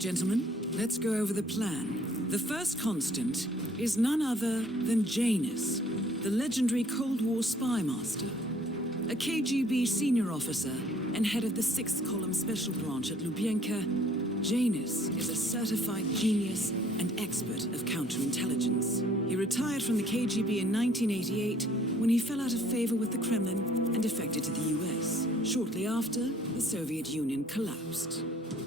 Gentlemen, let's go over the plan. The first constant is none other than Janus, the legendary Cold War spy master. A KGB senior officer and head of the 6th Column Special Branch at Lubyanka, Janus is a certified genius and expert of counterintelligence. He retired from the KGB in 1988 when he fell out of favor with the Kremlin and defected to the US. Shortly after, the Soviet Union collapsed.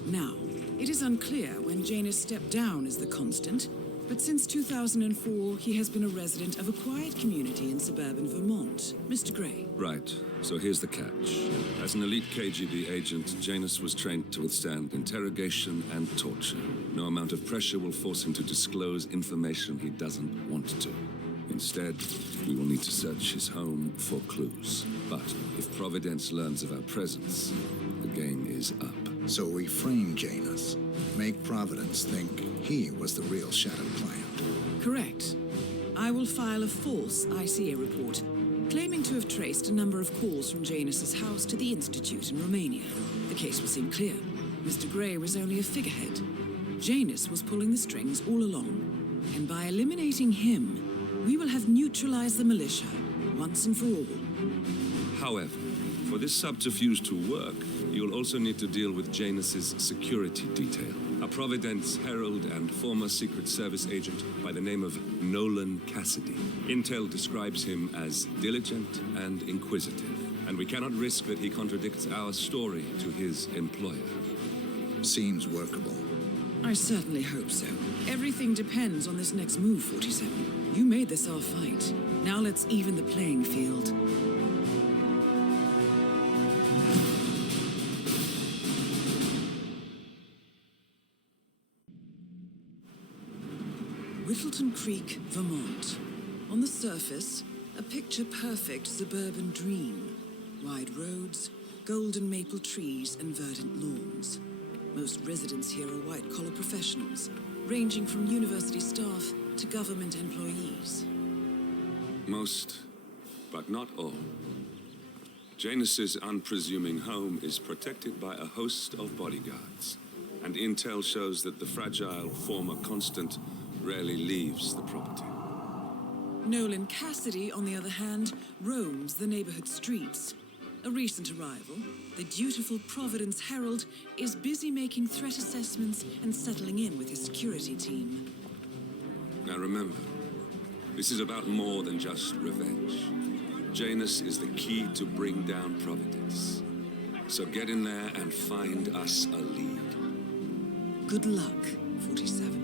Now, it is unclear when Janus stepped down as the constant, but since 2004, he has been a resident of a quiet community in suburban Vermont. Mr. Gray. Right. So here's the catch. As an elite KGB agent, Janus was trained to withstand interrogation and torture. No amount of pressure will force him to disclose information he doesn't want to. Instead, we will need to search his home for clues. But if Providence learns of our presence, the game is up. So we frame Janus, make Providence think he was the real Shadow client. Correct. I will file a false ICA report, claiming to have traced a number of calls from Janus's house to the Institute in Romania. The case will seem clear. Mr. Gray was only a figurehead. Janus was pulling the strings all along. And by eliminating him, we will have neutralized the militia, once and for all. However, for this subterfuge to work, you'll also need to deal with Janus's security detail. A Providence herald and former Secret Service agent by the name of Nolan Cassidy. Intel describes him as diligent and inquisitive, and we cannot risk that he contradicts our story to his employer. Seems workable. I certainly hope so. Everything depends on this next move, 47. You made this our fight. Now let's even the playing field. Whittleton Creek, Vermont. On the surface, a picture-perfect suburban dream. Wide roads, golden maple trees, and verdant lawns. Most residents here are white-collar professionals, ranging from university staff to government employees. Most, but not all. Janus's unpresuming home is protected by a host of bodyguards, and intel shows that the fragile former constant rarely leaves the property. Nolan Cassidy, on the other hand, roams the neighborhood streets. A recent arrival, the dutiful Providence Herald is busy making threat assessments and settling in with his security team. Now remember, this is about more than just revenge. Janus is the key to bring down Providence. So get in there and find us a lead. Good luck, 47.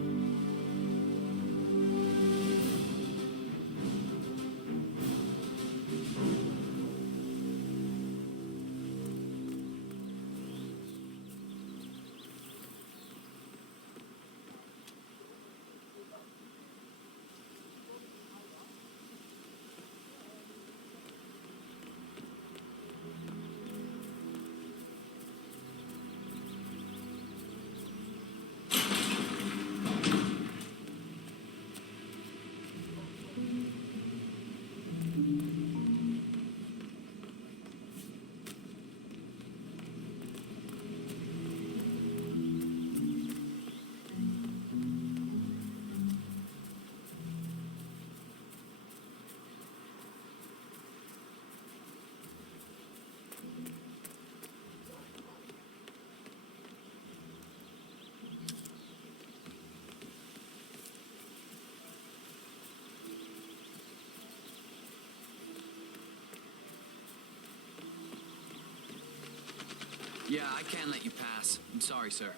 Yeah, I can't let you pass. I'm sorry, sir.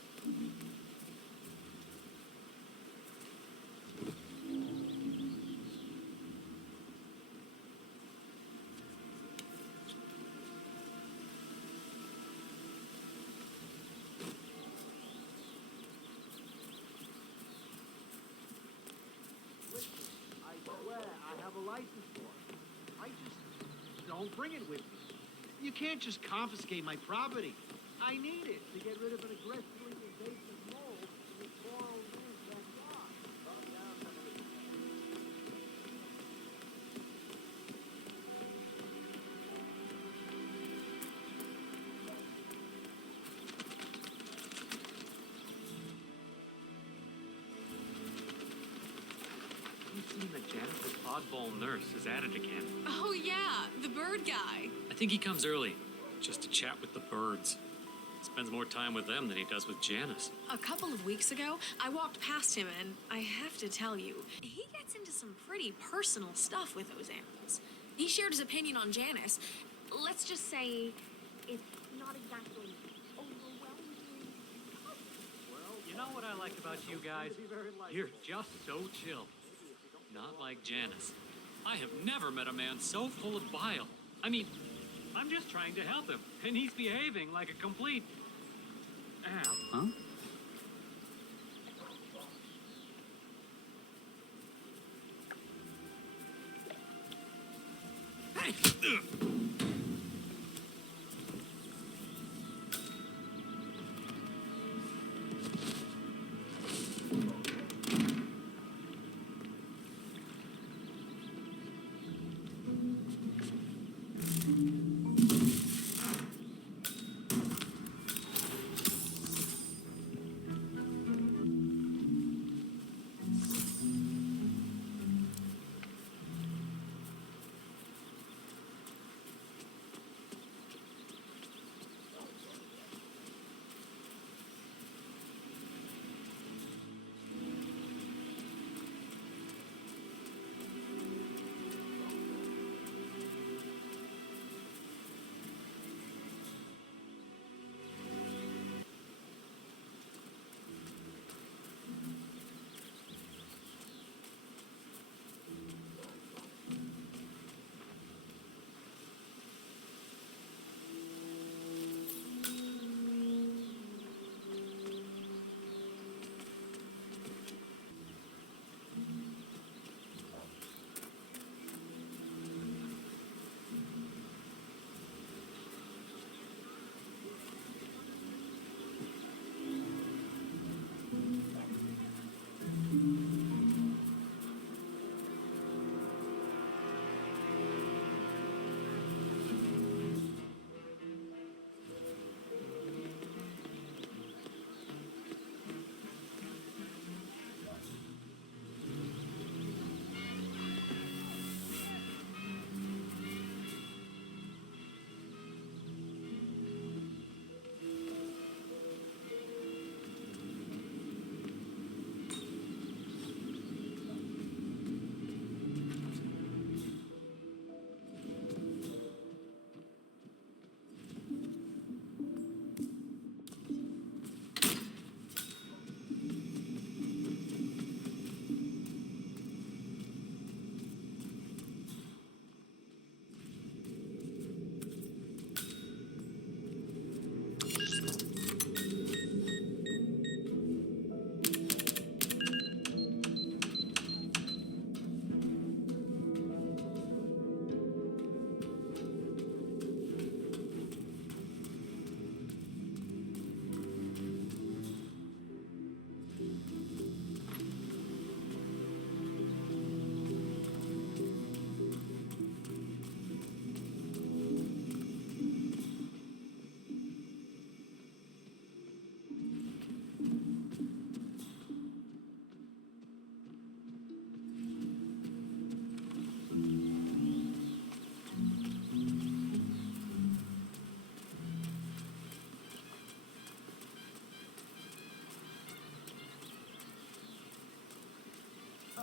I swear I have a license for it. I just don't bring it with me. You can't just confiscate my property. I need it to get rid of an aggressively invasive mold in this poor old man's backyard. oddball nurse is at it again. Oh, yeah, the bird guy. I think he comes early, just to chat with the birds. Spends more time with them than he does with Janice. A couple of weeks ago, I walked past him, and I have to tell you, he gets into some pretty personal stuff with those animals. He shared his opinion on Janice. Let's just say it's not exactly overwhelming. You know what I like about you guys? You're just so chill. Not like Janice. I have never met a man so full of bile. I mean, I'm just trying to help him, and he's behaving like a complete ass. Huh? Hey!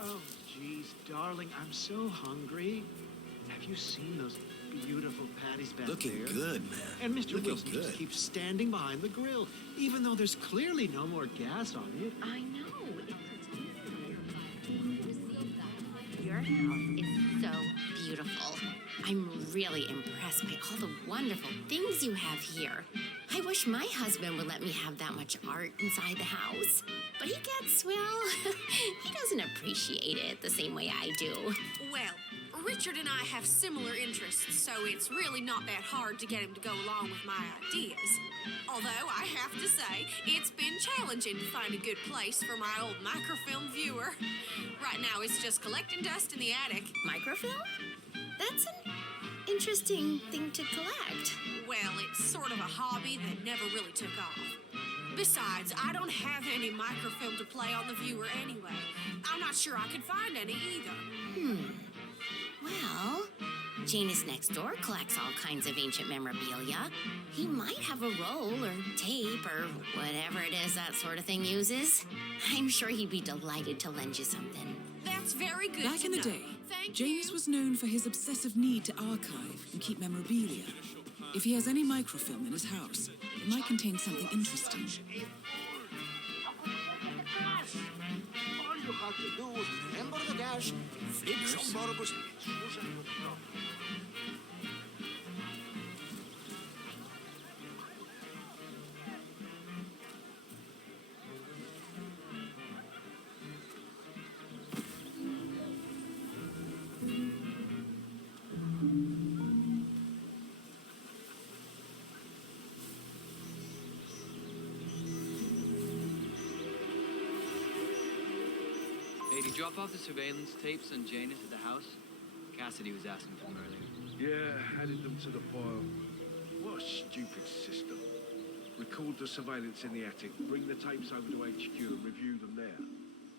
Oh, geez, darling, I'm so hungry. Have you seen those beautiful patties back Looking there? good, man. And Mr. Looking Wilson just good. keeps standing behind the grill, even though there's clearly no more gas on it. I know. Your house is so beautiful. I'm really impressed by all the wonderful things you have here. I wish my husband would let me have that much art inside the house. But he gets, well, he doesn't appreciate it the same way I do. Well, Richard and I have similar interests, so it's really not that hard to get him to go along with my ideas. Although, I have to say, it's been challenging to find a good place for my old microfilm viewer. Right now, it's just collecting dust in the attic. Microfilm? That's an interesting thing to collect. Well, it's sort of a hobby that never really took off. Besides, I don't have any microfilm to play on the viewer anyway. I'm not sure I could find any either. Well, Janus next door collects all kinds of ancient memorabilia. He might have a roll or tape or whatever it is that sort of thing uses. I'm sure he'd be delighted to lend you something. That's very good Back to in the know. day, Thank Janus you. was known for his obsessive need to archive and keep memorabilia. If he has any microfilm in his house, it might contain something interesting. All you have to do is remember the dash, flip some barbers, Hey, did you drop off the surveillance tapes on Janus at the house? Cassidy was asking for them earlier. Yeah, added them to the file. What a stupid system. Record the surveillance in the attic, bring the tapes over to HQ and review them there.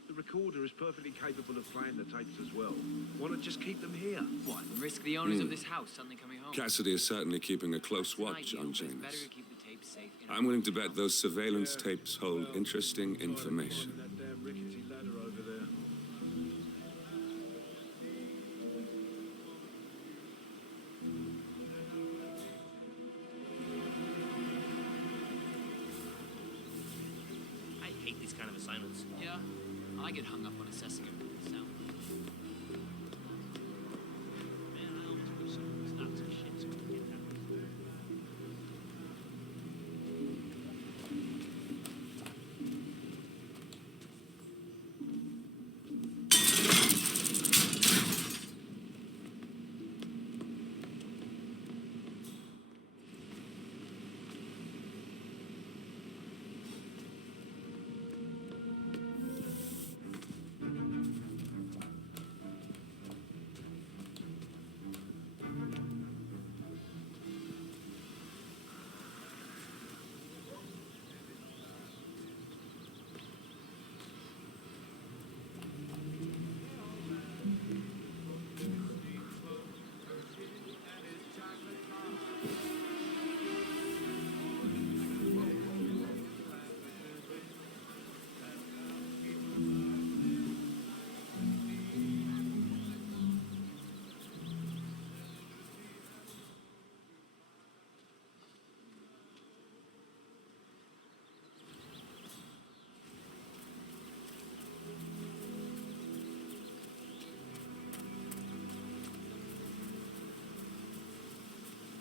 The recorder is perfectly capable of playing the tapes as well. Why not just keep them here? What? Risk the owners of this house suddenly coming home? Cassidy is certainly keeping a close watch on Better Janus. to keep the tapes safe. I'm willing to bet those surveillance tapes hold interesting Try to information. climb that damn rickety ladder over there. I hate these kind of assignments. Yeah, I get hung up on assessing it. Sound. Man, I almost wish someone would stop some shit so we can get that.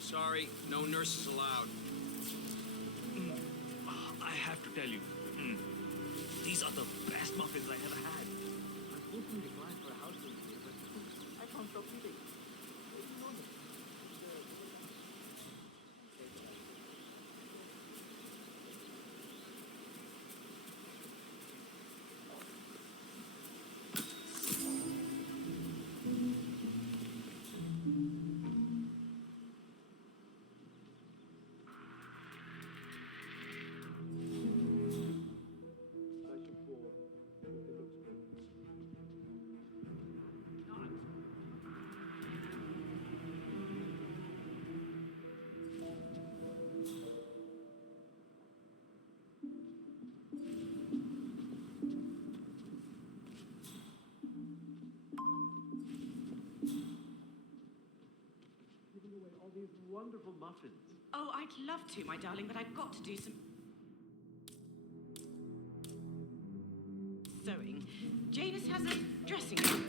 Sorry, no nurses allowed. I have to tell you, these are the best muffins I ever had. Unfortunately, declined for a house visit, but I can't stop eating. These wonderful muffins. Oh, I'd love to, my darling, but I've got to do some sewing. Janus has a dressing room.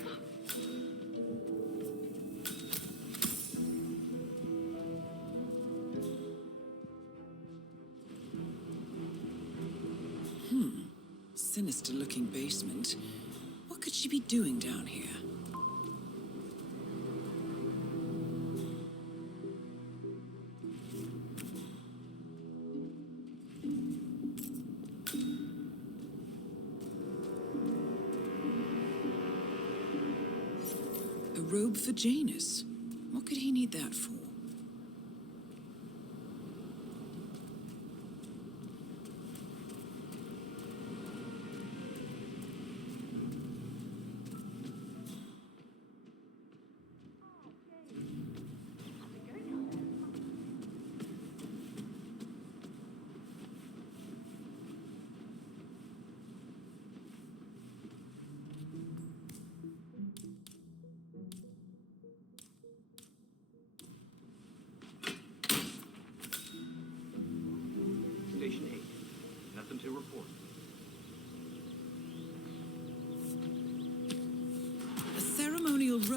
Sinister-looking basement. What could she be doing down here? A robe for Janus. What could he need that for?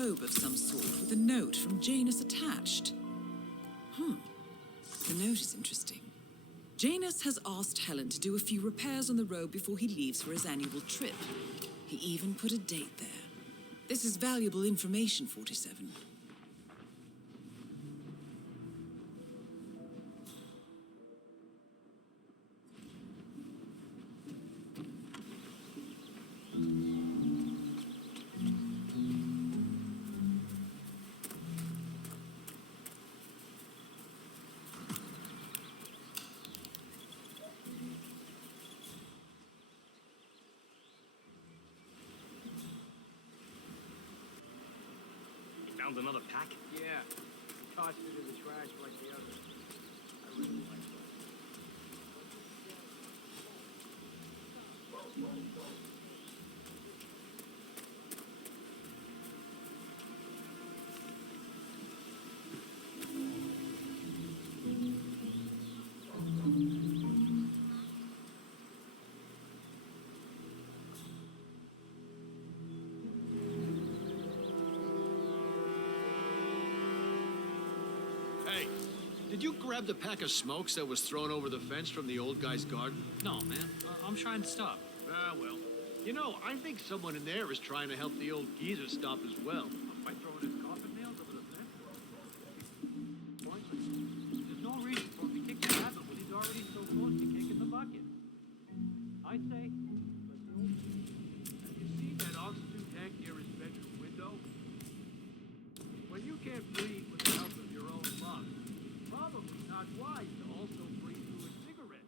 robe of some sort with a note from Janus attached. The note is interesting. Janus has asked Helen to do a few repairs on the robe before he leaves for his annual trip. He even put a date there. This is valuable information, 47. Found another pack? Yeah. Tossed it in the trash like the others. I really like that. Hey, did you grab the pack of smokes that was thrown over the fence from the old guy's garden? No, man. I'm trying to stop. Ah, well. You know, I think someone in there is trying to help the old geezer stop as well. By throwing his coffin nails over the fence? Pointless. There's no reason for him to kick the rabbit when he's already so close to kicking the bucket. I'd say, Have you seen that oxygen tank near his bedroom window? When you can't breathe with the help of your own lungs, it's probably not wise to also breathe through a cigarette.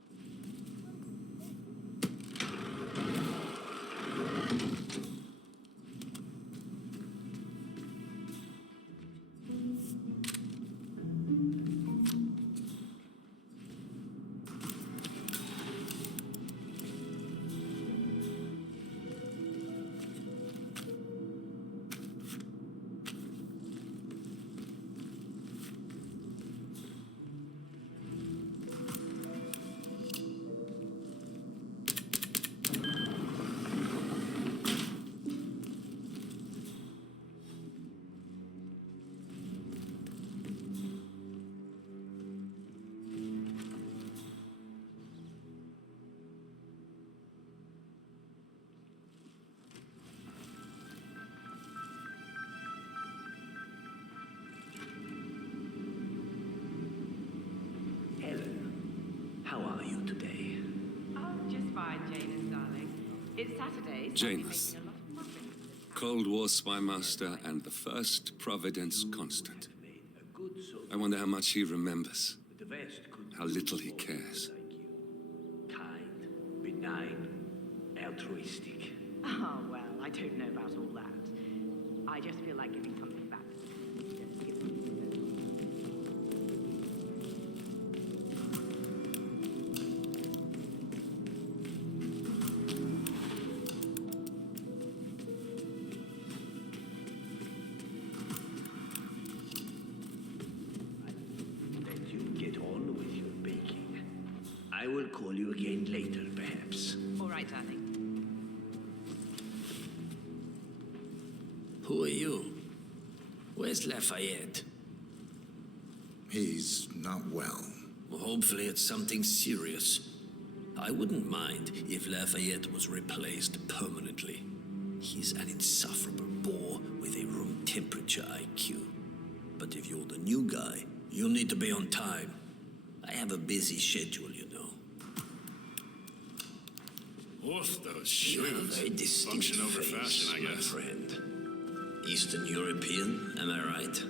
Helen, how are you today? Oh, just fine, Janus, darling. It's Saturday, so Janus. we're making a lot of muffins. Cold War spy master and the first Providence constant. I wonder how much he remembers, how little he cares. Kind, benign, altruistic. Oh, well, I don't know about all that. I just feel like giving something back. Let you get on with your baking. I will call you again later, perhaps. All right, darling. Who are you? Where's Lafayette? He's not well. Well, hopefully it's something serious. I wouldn't mind if Lafayette was replaced permanently. He's an insufferable bore with a room temperature IQ. But if you're the new guy, you'll need to be on time. I have a busy schedule, you know. Oof, those You have a shoes. very distinct Function over face, fashion, I my guess. friend. Eastern European, am I right?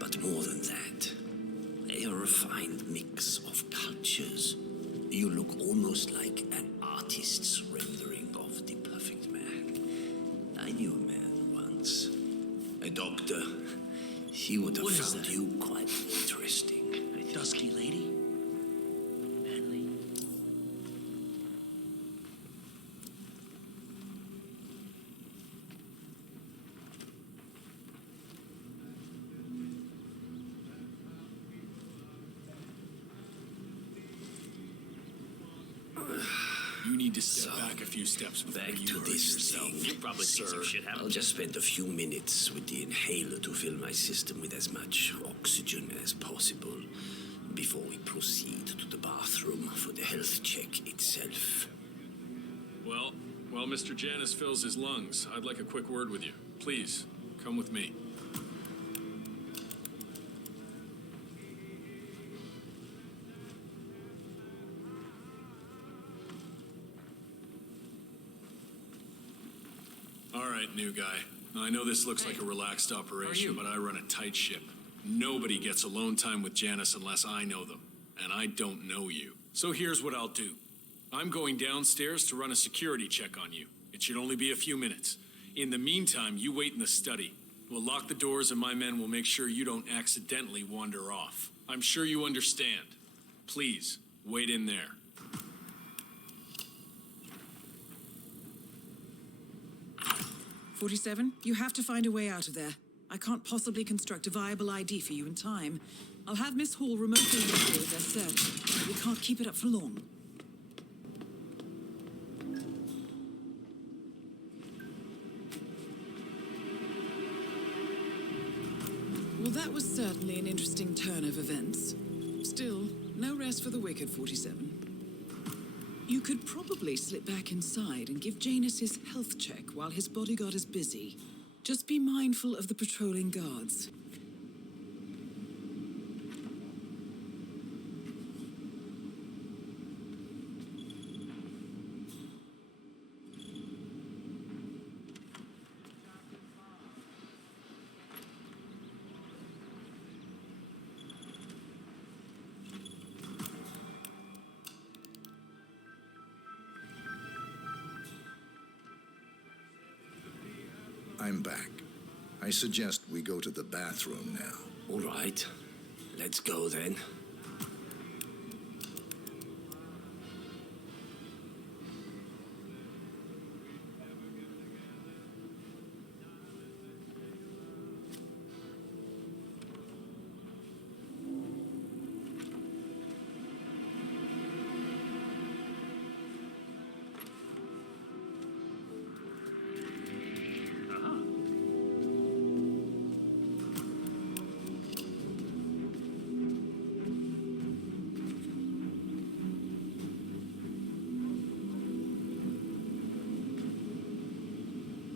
But more than that, a refined mix of cultures. You look almost like an artist's rendering of the perfect man. I knew a man once, a doctor. He would have found you quite interesting. Dusky lady? Manly? You need to step back a few steps before Back you to hurt this yourself. thing. You probably see some shit happen. I'll just spend a few minutes with the inhaler to fill my system with as much oxygen as possible before we proceed to the bathroom for the health check itself. Well, while Mr. Janus fills his lungs, I'd like a quick word with you. Please, come with me. All right, new guy. I know this looks like a relaxed operation, but I run a tight ship. Nobody gets alone time with Janus unless I know them, and I don't know you. So here's what I'll do. I'm going downstairs to run a security check on you. It should only be a few minutes. In the meantime, you wait in the study. We'll lock the doors and my men will make sure you don't accidentally wander off. I'm sure you understand. Please, wait in there. "47, you have to find a way out of there. I can't possibly construct a viable ID for you in time. I'll have Miss Hall remotely record their search. We can't keep it up for long." Well, that was certainly an interesting turn of events. Still, no rest for the wicked, 47. You could probably slip back inside and give Janus his health check while his bodyguard is busy. Just be mindful of the patrolling guards. I'm back. I suggest we go to the bathroom now. All right. Let's go then.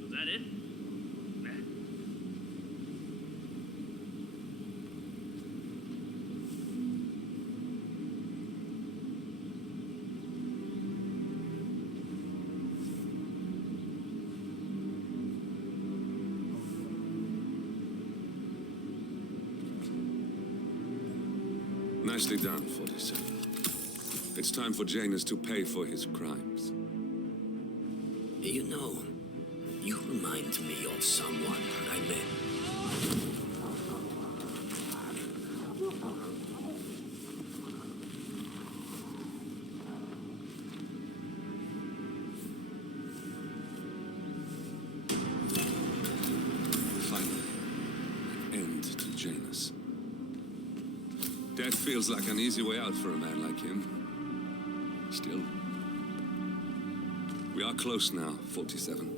Was that it? Nah. Nicely done, 47. It's time for Janus to pay for his crimes. You know, you remind me of someone I met. Finally, an end to Janus. Death feels like an easy way out for a man like him. Still, we are close now, 47.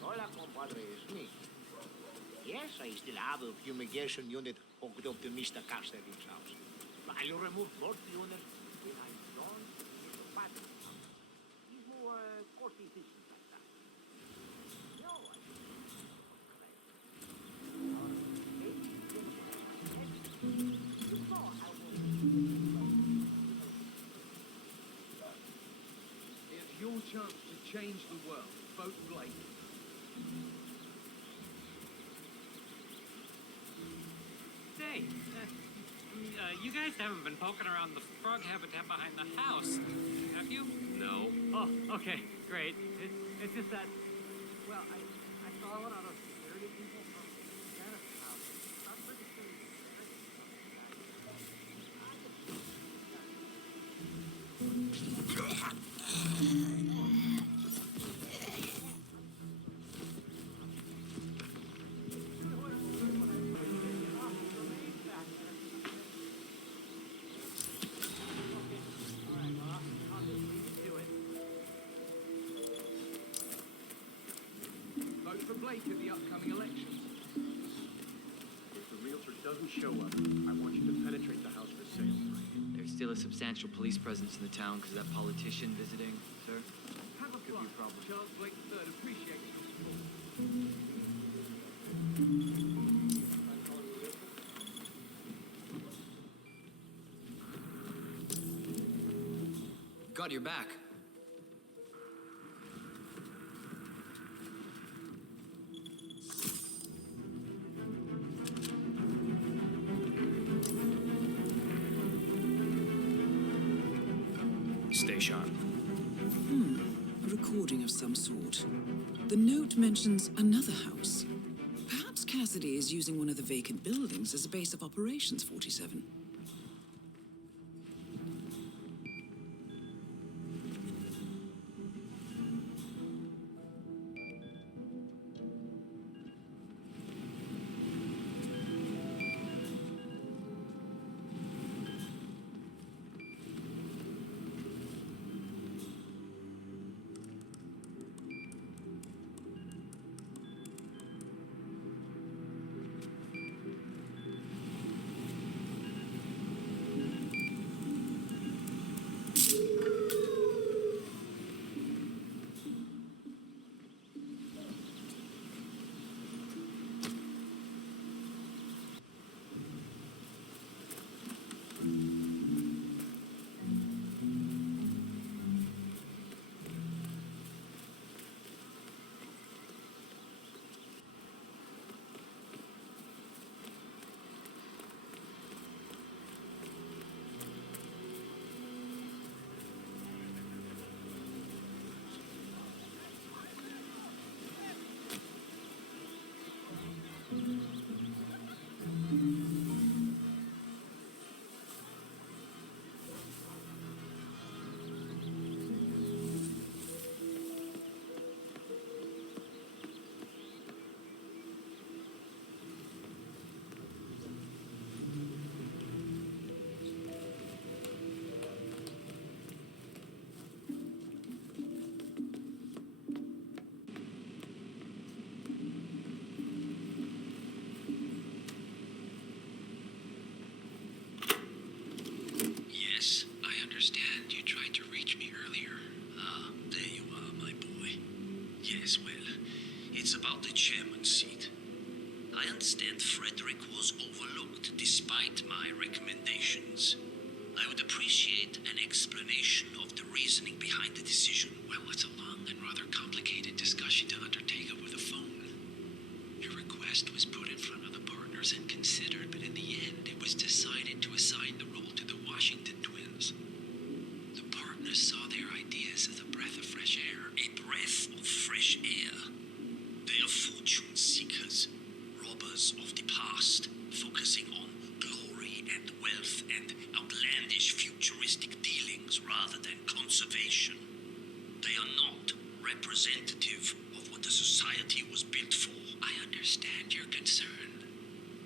Hola, compadre, it's me. Yes, I still have a fumigation unit hooked up to Mr. Carsted's house. I remove both units when I'm done with the battery. chance to change the world, vote Blake. Say, you guys haven't been poking around the frog habitat behind the house, have you? No. Oh, okay, great. It's just that, well, I saw one out of security people from Janice's house. I'm pretty sure Vote for Blake at the upcoming elections. If the realtor doesn't show up, I want you to penetrate the house for sale. There's still a substantial police presence in the town because of that politician visiting, sir. Have a problem. Charles Blake III appreciates your support. Got your back. Stay sharp. A recording of some sort. The note mentions another house. Perhaps Cassidy is using one of the vacant buildings as a base of operations, 47. Yes, I understand you tried to reach me earlier. Ah, there you are, my boy. Yes, well, it's about the chairman's seat. I understand Frederick was overlooked despite my recommendations. I would appreciate an explanation of the reasoning behind the decision. Well, it's a long and rather complicated discussion to undertake over the phone. Your request was put in front of the partners and considered, but in the end, it was decided to assign the role to the Washington twins. The partners saw their ideas as a breath of fresh air. A breath of fresh air. They are fortune seekers, robbers of the past, focusing on glory and wealth and outlandish futuristic dealings rather than conservation. They are not representative of what the society was built for. I understand your concern.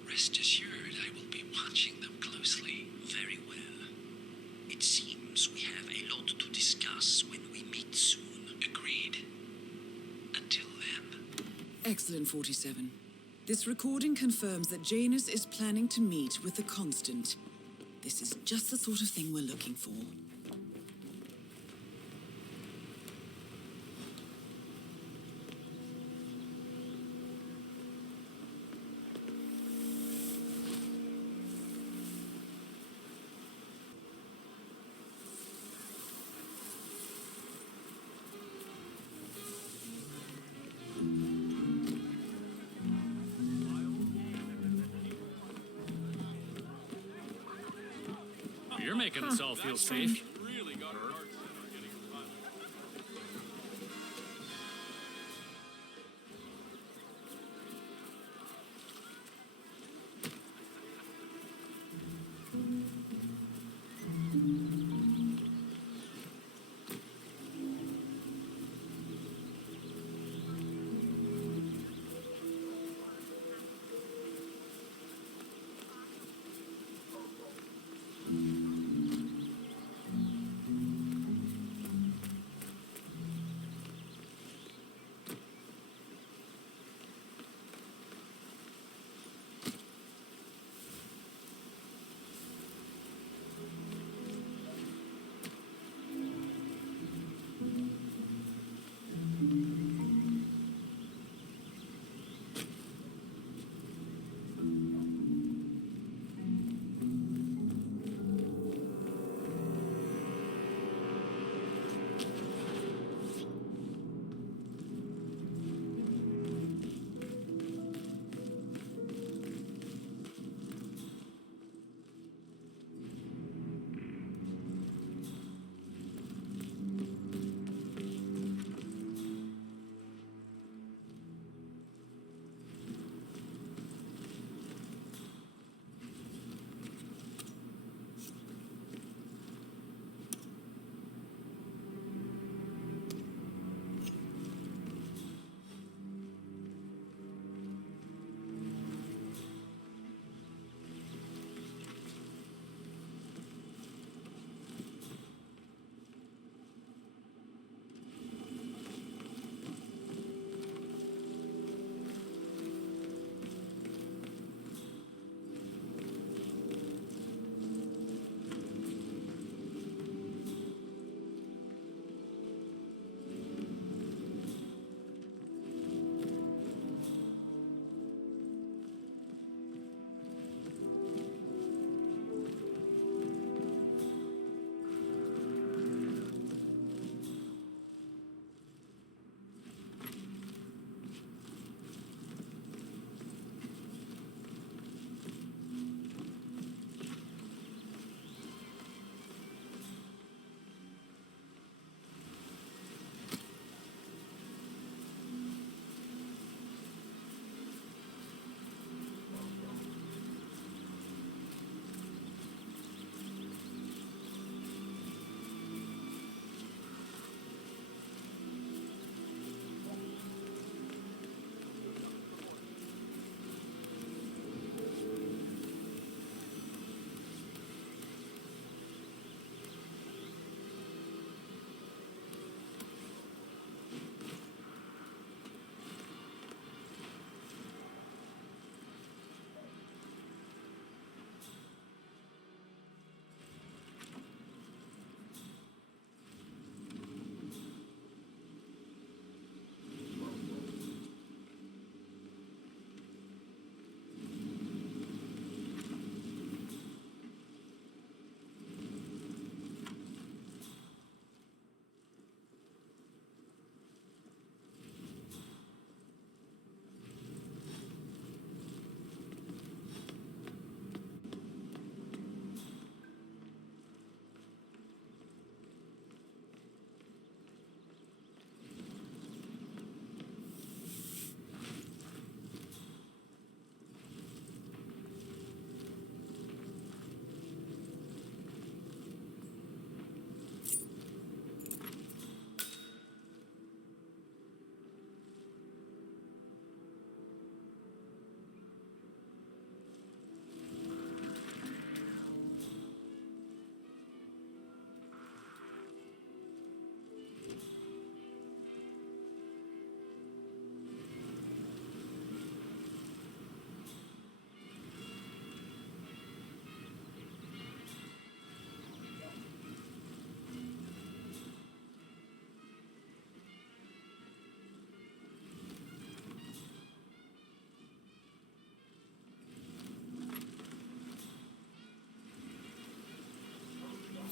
Rest assured, I will be watching them closely. Very well. It seems we have a lot to discuss when we meet soon. Agreed. Until then. Excellent, 47. This recording confirms that Janus is planning to meet with the Constant. This is just the sort of thing we're looking for. making us all feel safe. Really got her heart set on getting a pilot.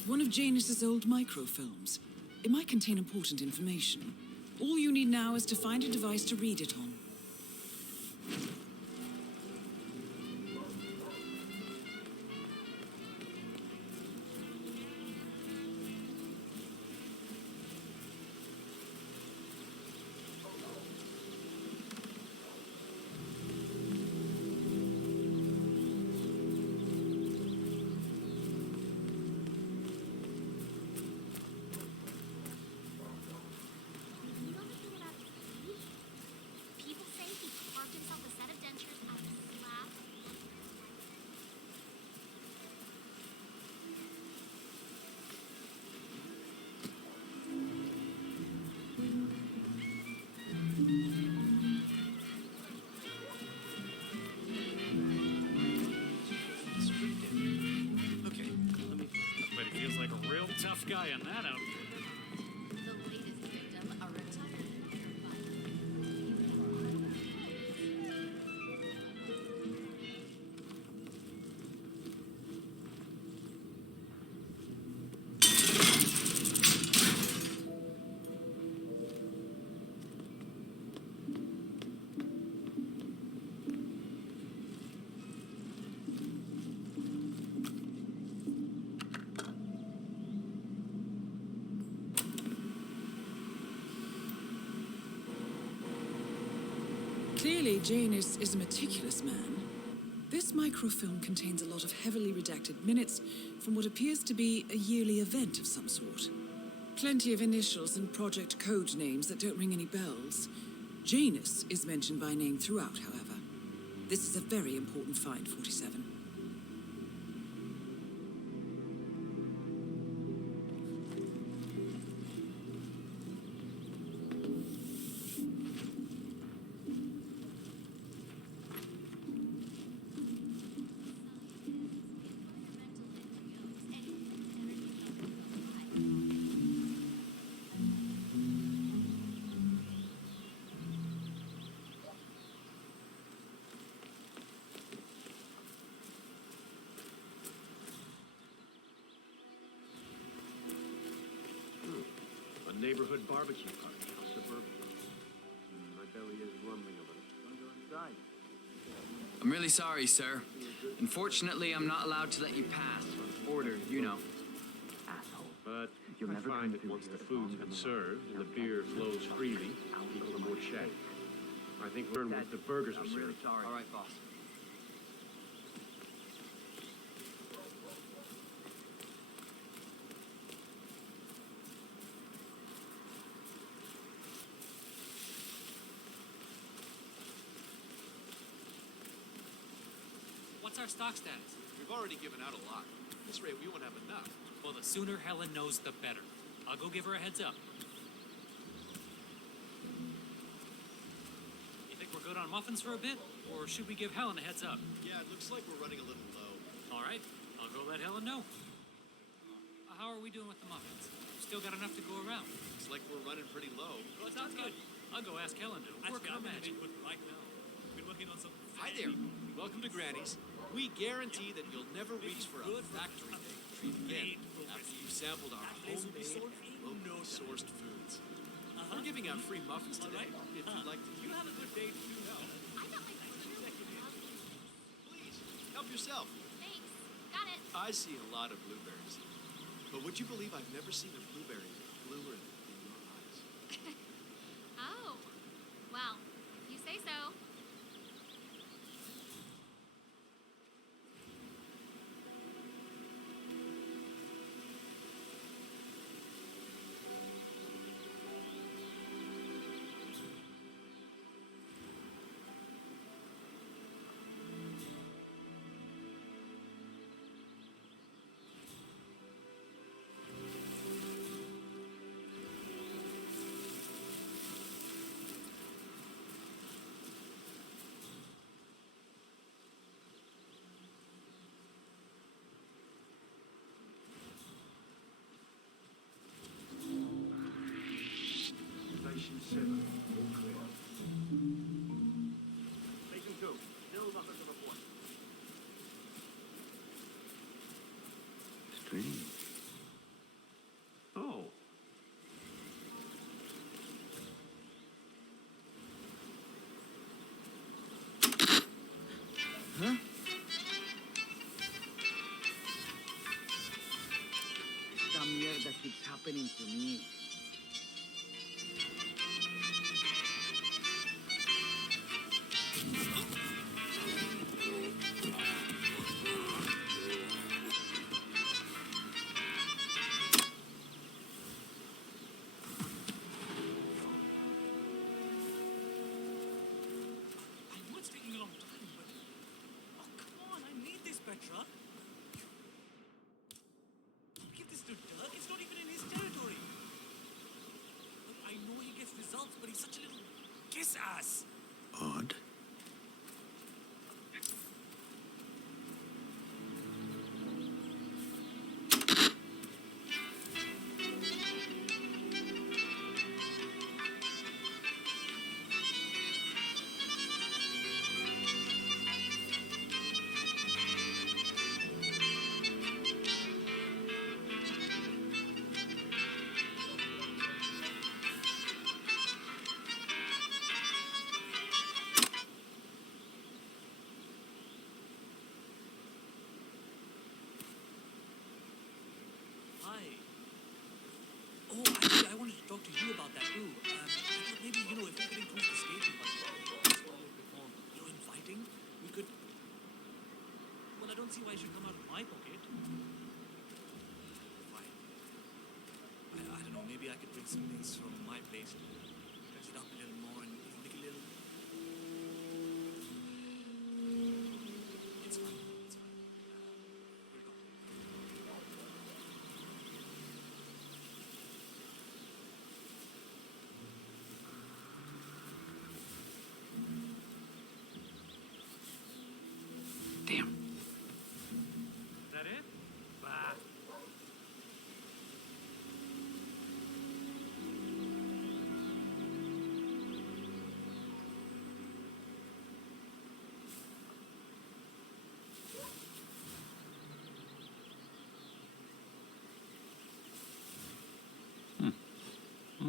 One of Janus's old microfilms. It might contain important information. All you need now is to find a device to read it on. on that outfit. The latest victim, a retired Clearly, Janus is a meticulous man. This microfilm contains a lot of heavily redacted minutes from what appears to be a yearly event of some sort. Plenty of initials and project code names that don't ring any bells. Janus is mentioned by name throughout, however. This is a very important find, 47. A neighborhood barbecue party. Suburban. My belly is rumbling a little. Want to go inside? I'm really sorry, sir. Unfortunately, I'm not allowed to let you pass. Order, you know. Asshole. But You'll I never find come that through once here the as food's long been as served and the I'm beer not flows sure. freely, I'll people leave are more my chatty. shit. I think we're once the burgers are I'm really served. sorry. All right, boss. What's our stock status? We've already given out a lot. At this rate, we won't have enough. Well, the sooner Helen knows, the better. I'll go give her a heads up. You think we're good on muffins for a bit? Or should we give Helen a heads up? Yeah, it looks like we're running a little low. All right, I'll go let Helen know. How are we doing with the muffins? Still got enough to go around? Looks like we're running pretty low. Well, sounds good. I'll go ask Helen to work her magic. Right now. Been working on some. Hi there. Welcome to Granny's. We guarantee that you'll never reach for a factory treat again after you've sampled our homemade, locally sourced foods. We're giving out free muffins today. If you'd like to, You have a good day too. please help yourself. Thanks. Got it. I see a lot of blueberries, but would you believe I've never seen a blueberry bluer in your eyes? Oh. Well, if you say so. Station 7, all clear. Station 2, still nothing to report. Strange. Oh. Huh? Esta mierda keeps happening to me. I know it's taking a long time, but. Oh, come on, I need this, Petra. Don't give this to Dirk, it's not even in his territory. Look, I know he gets results, but he's such a little kiss ass. Odd. some things from my place. Touch it up a little more and make it a little. It's fine. It's fine. We'll go. Damn. Is that it? Bah.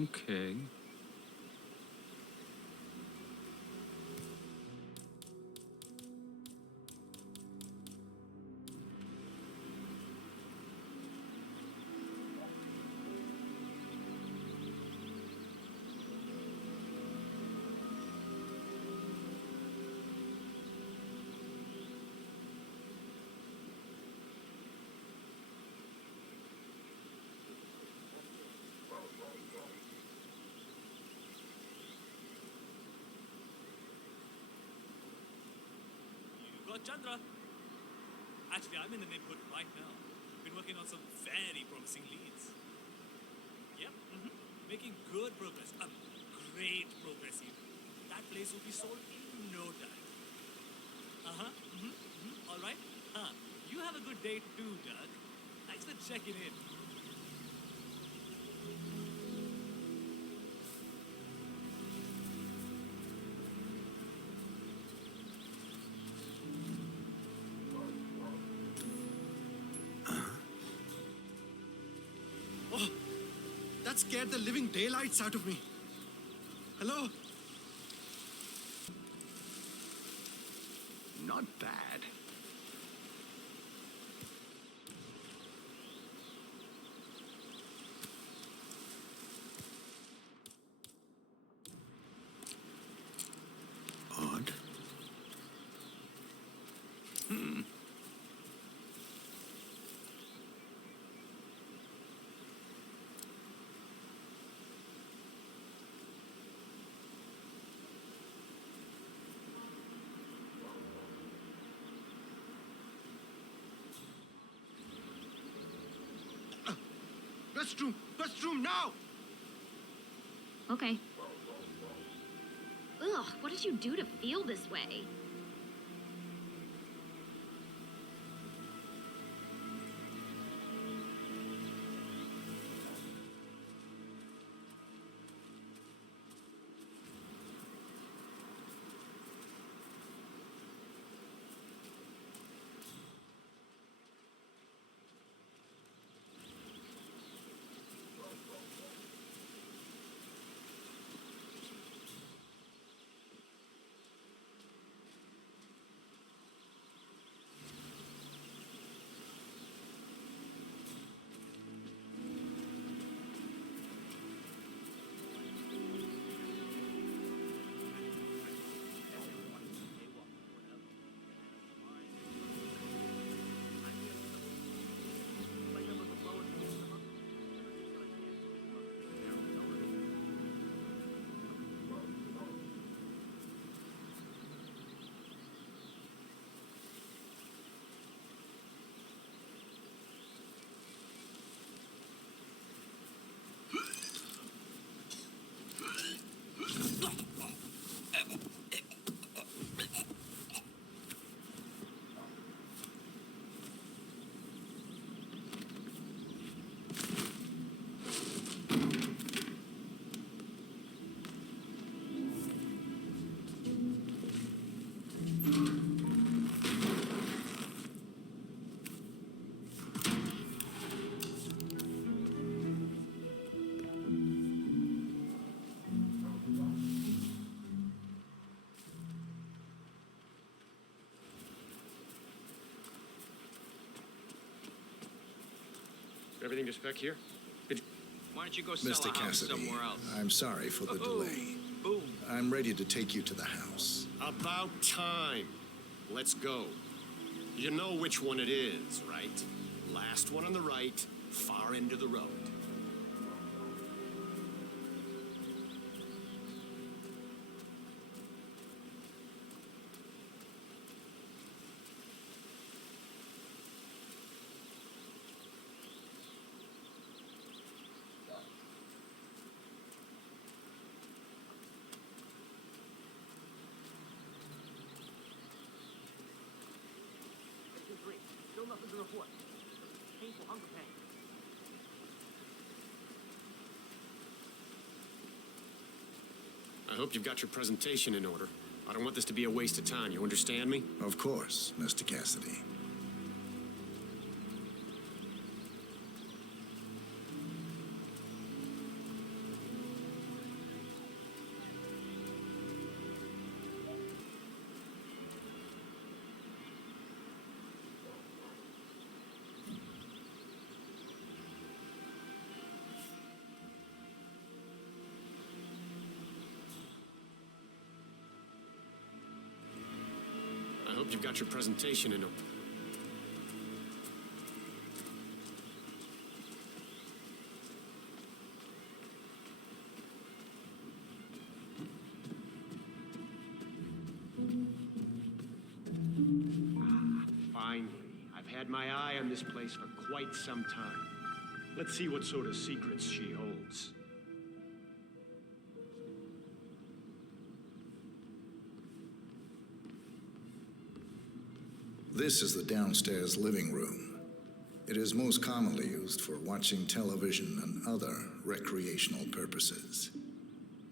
Okay. You got Chandra. Actually, I'm in the neighborhood right now. Been working on some very promising leads. Yep. Making good progress. Great progress even. That place will be sold in no time. All right. You have a good day too, Doug. Thanks for checking in. Oh, that scared the living daylights out of me. Hello? Not bad. Odd. Restroom now! Okay. Ugh, what did you do to feel this way? Everything to spec here? Why don't you go sell Mr. a house Cassidy, somewhere else? I'm sorry for the delay. Boom. I'm ready to take you to the house. About time. Let's go. You know which one it is, right? Last one on the right, far end of the road. of what? Painful hunger pain. I hope you've got your presentation in order. I don't want this to be a waste of time, you understand me? Of course, Mr. Cassidy. I hope you've got your presentation in order. Finally. I've had my eye on this place for quite some time. Let's see what sort of secrets she holds. This is the downstairs living room. It is most commonly used for watching television and other recreational purposes.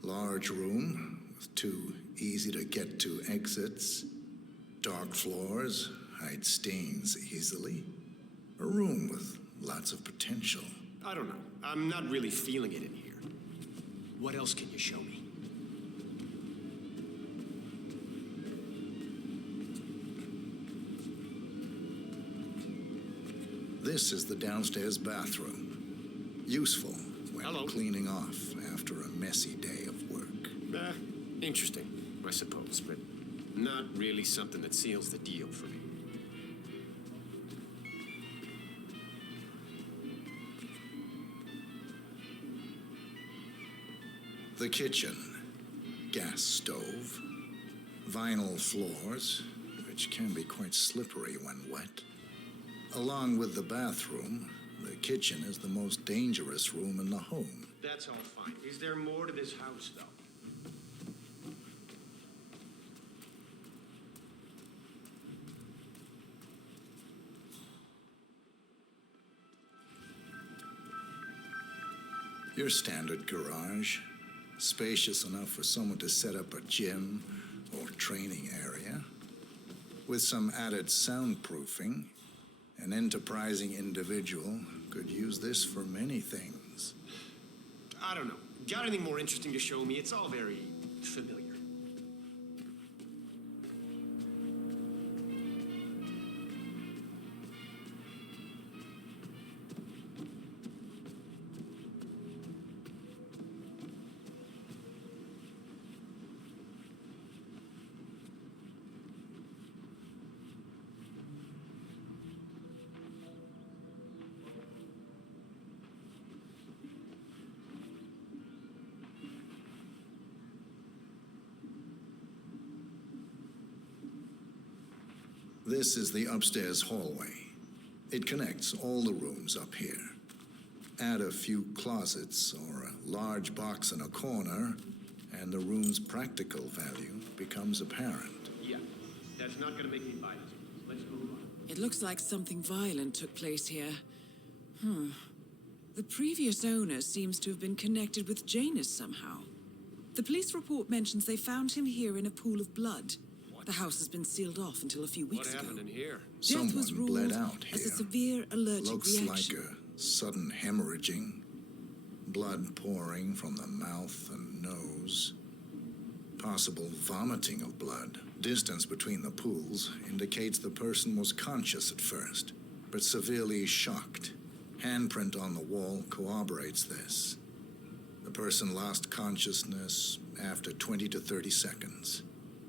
Large room with two easy-to-get-to exits. Dark floors hide stains easily. A room with lots of potential. I don't know. I'm not really feeling it in here. What else can you show me? This is the downstairs bathroom. Useful when cleaning off after a messy day of work. Interesting, I suppose, but not really something that seals the deal for me. The kitchen. Gas stove. Vinyl floors, which can be quite slippery when wet. Along with the bathroom, the kitchen is the most dangerous room in the home. That's all fine. Is there more to this house, though? Your standard garage. Spacious enough for someone to set up a gym or training area. With some added soundproofing, an enterprising individual could use this for many things. I don't know. Got anything more interesting to show me? It's all very familiar. This is the upstairs hallway. It connects all the rooms up here. Add a few closets or a large box in a corner, and the room's practical value becomes apparent. Yeah, that's not gonna make me bite. Let's move on. It looks like something violent took place here. The previous owner seems to have been connected with Janus somehow. The police report mentions they found him here in a pool of blood. The house has been sealed off until a few weeks ago. What happened in here? Death was Someone ruled bled out as here. a severe allergic Looks reaction. like a sudden hemorrhaging. Blood pouring from the mouth and nose. Possible vomiting of blood. Distance between the pools indicates the person was conscious at first, but severely shocked. Handprint on the wall corroborates this. The person lost consciousness after 20 to 30 seconds.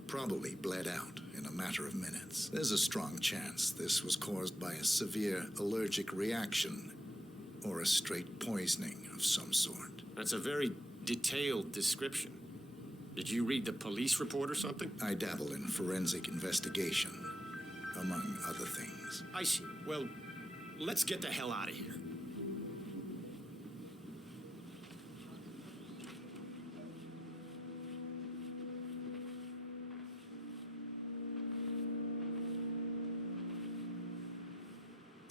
Probably bled out in a matter of minutes. There's a strong chance this was caused by a severe allergic reaction or a straight poisoning of some sort. That's a very detailed description. Did you read the police report or something? I dabble in forensic investigation, among other things. I see. Well, let's get the hell out of here.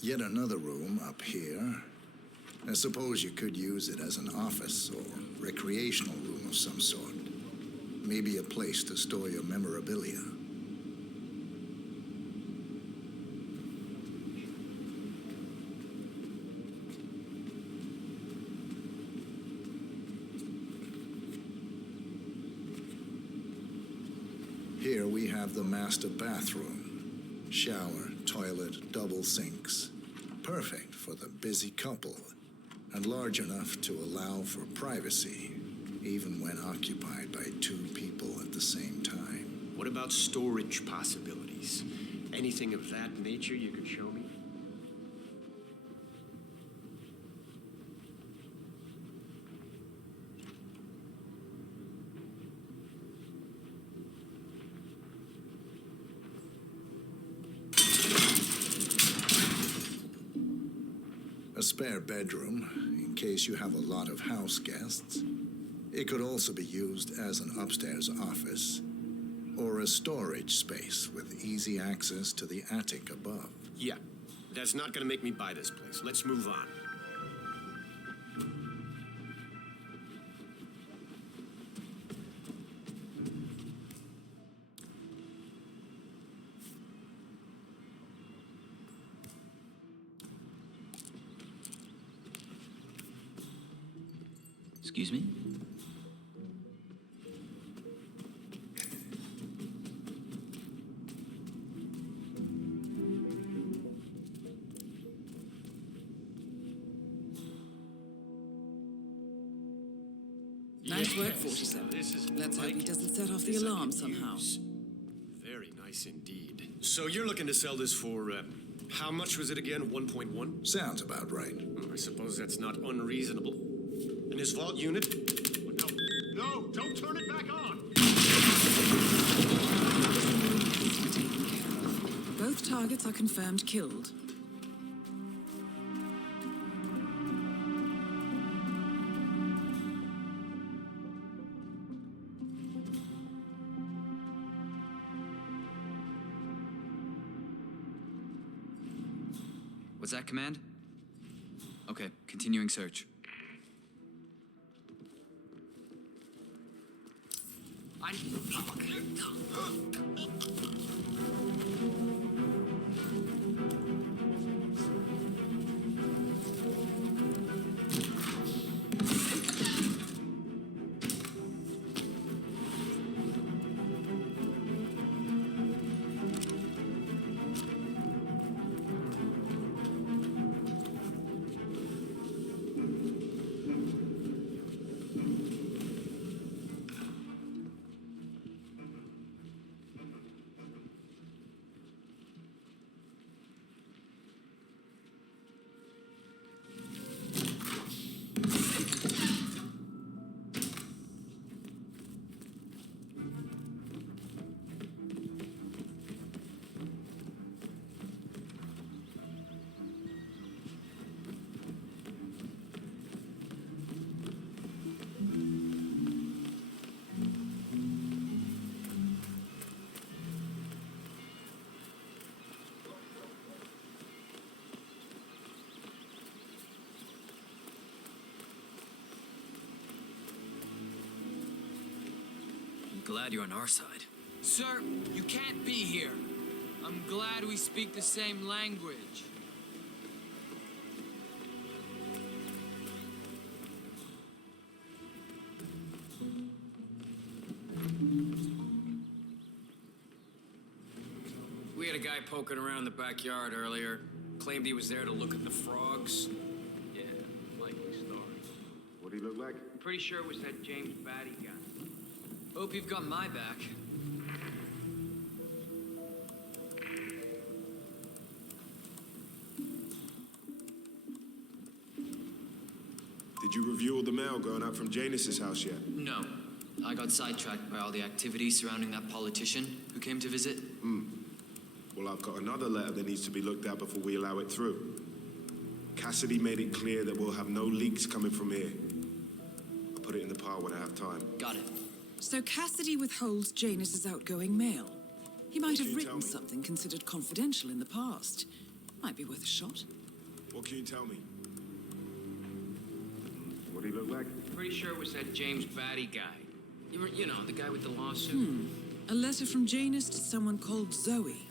Yet another room up here. I suppose you could use it as an office or recreational room of some sort. Maybe a place to store your memorabilia. Here we have the master bathroom. Shower, toilet, double sinks. Perfect for the busy couple, and large enough to allow for privacy, even when occupied by two people at the same time. What about storage possibilities? Anything of that nature you could show me? A spare bedroom, in case you have a lot of house guests. It could also be used as an upstairs office, or a storage space with easy access to the attic above. Yeah, that's not gonna make me buy this place. Let's move on. Excuse me? Nice work, 47. Let's hope he doesn't set off the alarm somehow. Very nice indeed. So you're looking to sell this for, how much was it again? 1.1? Sounds about right. I suppose that's not unreasonable. And his vault unit? No, don't turn it back on! Both targets are confirmed killed. Was that command? Okay, continuing search. Glad you're on our side. Sir, you can't be here. I'm glad we speak the same language. We had a guy poking around the backyard earlier. Claimed he was there to look at the frogs. Yeah, likely story. What do he look like? I'm pretty sure it was that James Batty guy. Hope you've got my back. Did you review all the mail going up from Janus's house yet? No. I got sidetracked by all the activity surrounding that politician who came to visit. Well, I've got another letter that needs to be looked at before we allow it through. Cassidy made it clear that we'll have no leaks coming from here. I'll put it in the pile when I have time. Got it. So Cassidy withholds Janus's outgoing mail. He might What have can you tell written me? something considered confidential in the past. Might be worth a shot. What can you tell me? What do he look like? Pretty sure it was that James Batty guy. You know, the guy with the lawsuit. A letter from Janus to someone called Zoe.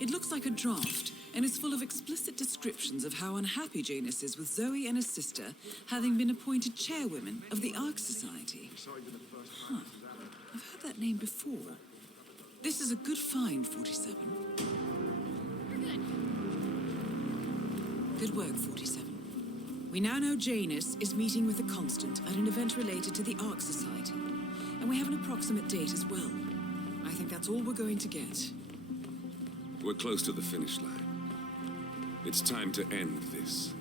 It looks like a draft, and is full of explicit descriptions of how unhappy Janus is with Zoe and his sister having been appointed chairwomen of the Ark Society. Huh. I've heard that name before. This is a good find, 47. Good work, 47. We now know Janus is meeting with the Constant at an event related to the Ark Society. And we have an approximate date as well. I think that's all we're going to get. We're close to the finish line. It's time to end this.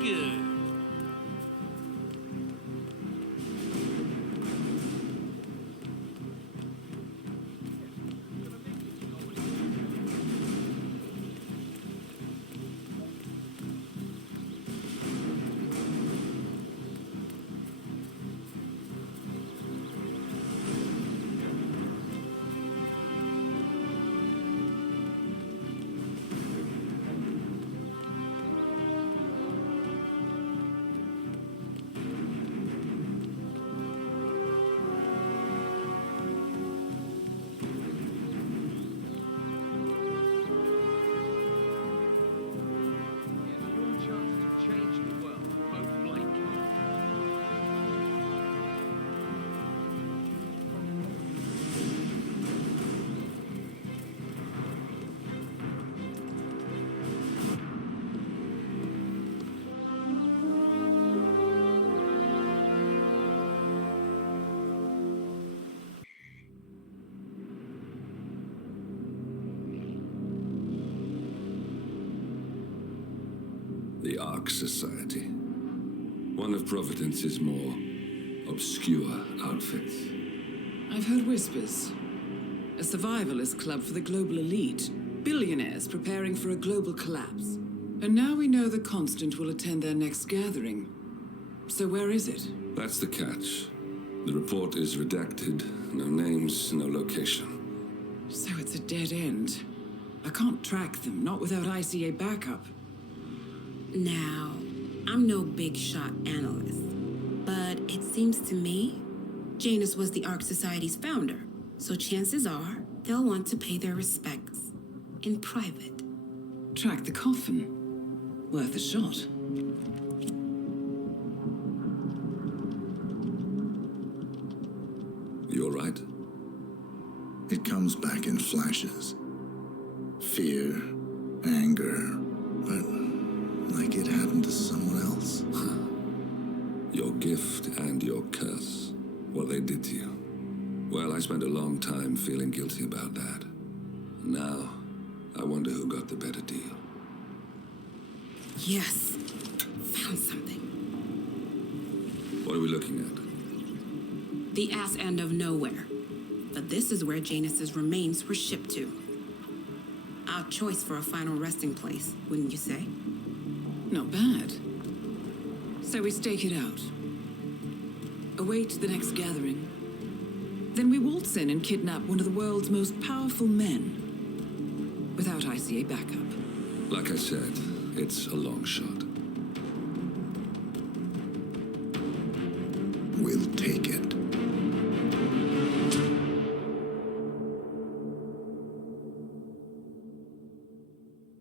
Good. The Ark Society. One of Providence's more obscure outfits. I've heard whispers. A survivalist club for the global elite. Billionaires preparing for a global collapse. And now we know the Constant will attend their next gathering. So where is it? That's the catch. The report is redacted. No names, no location. So it's a dead end. I can't track them, not without ICA backup. Now, I'm no big shot analyst, but it seems to me Janus was the Ark Society's founder, so chances are they'll want to pay their respects in private. Track the coffin. Worth a shot. You all right? It comes back in flashes. Fear, anger, but like it happened to someone else. Your gift and your curse. What they did to you. Well, I spent a long time feeling guilty about that. Now, I wonder who got the better deal. Yes. Found something. What are we looking at? The ass end of nowhere. But this is where Janus's remains were shipped to. Our choice for a final resting place, wouldn't you say? Not bad. So we stake it out. await the next gathering. Then we waltz in and kidnap one of the world's most powerful men, without ICA backup. Like I said, it's a long shot.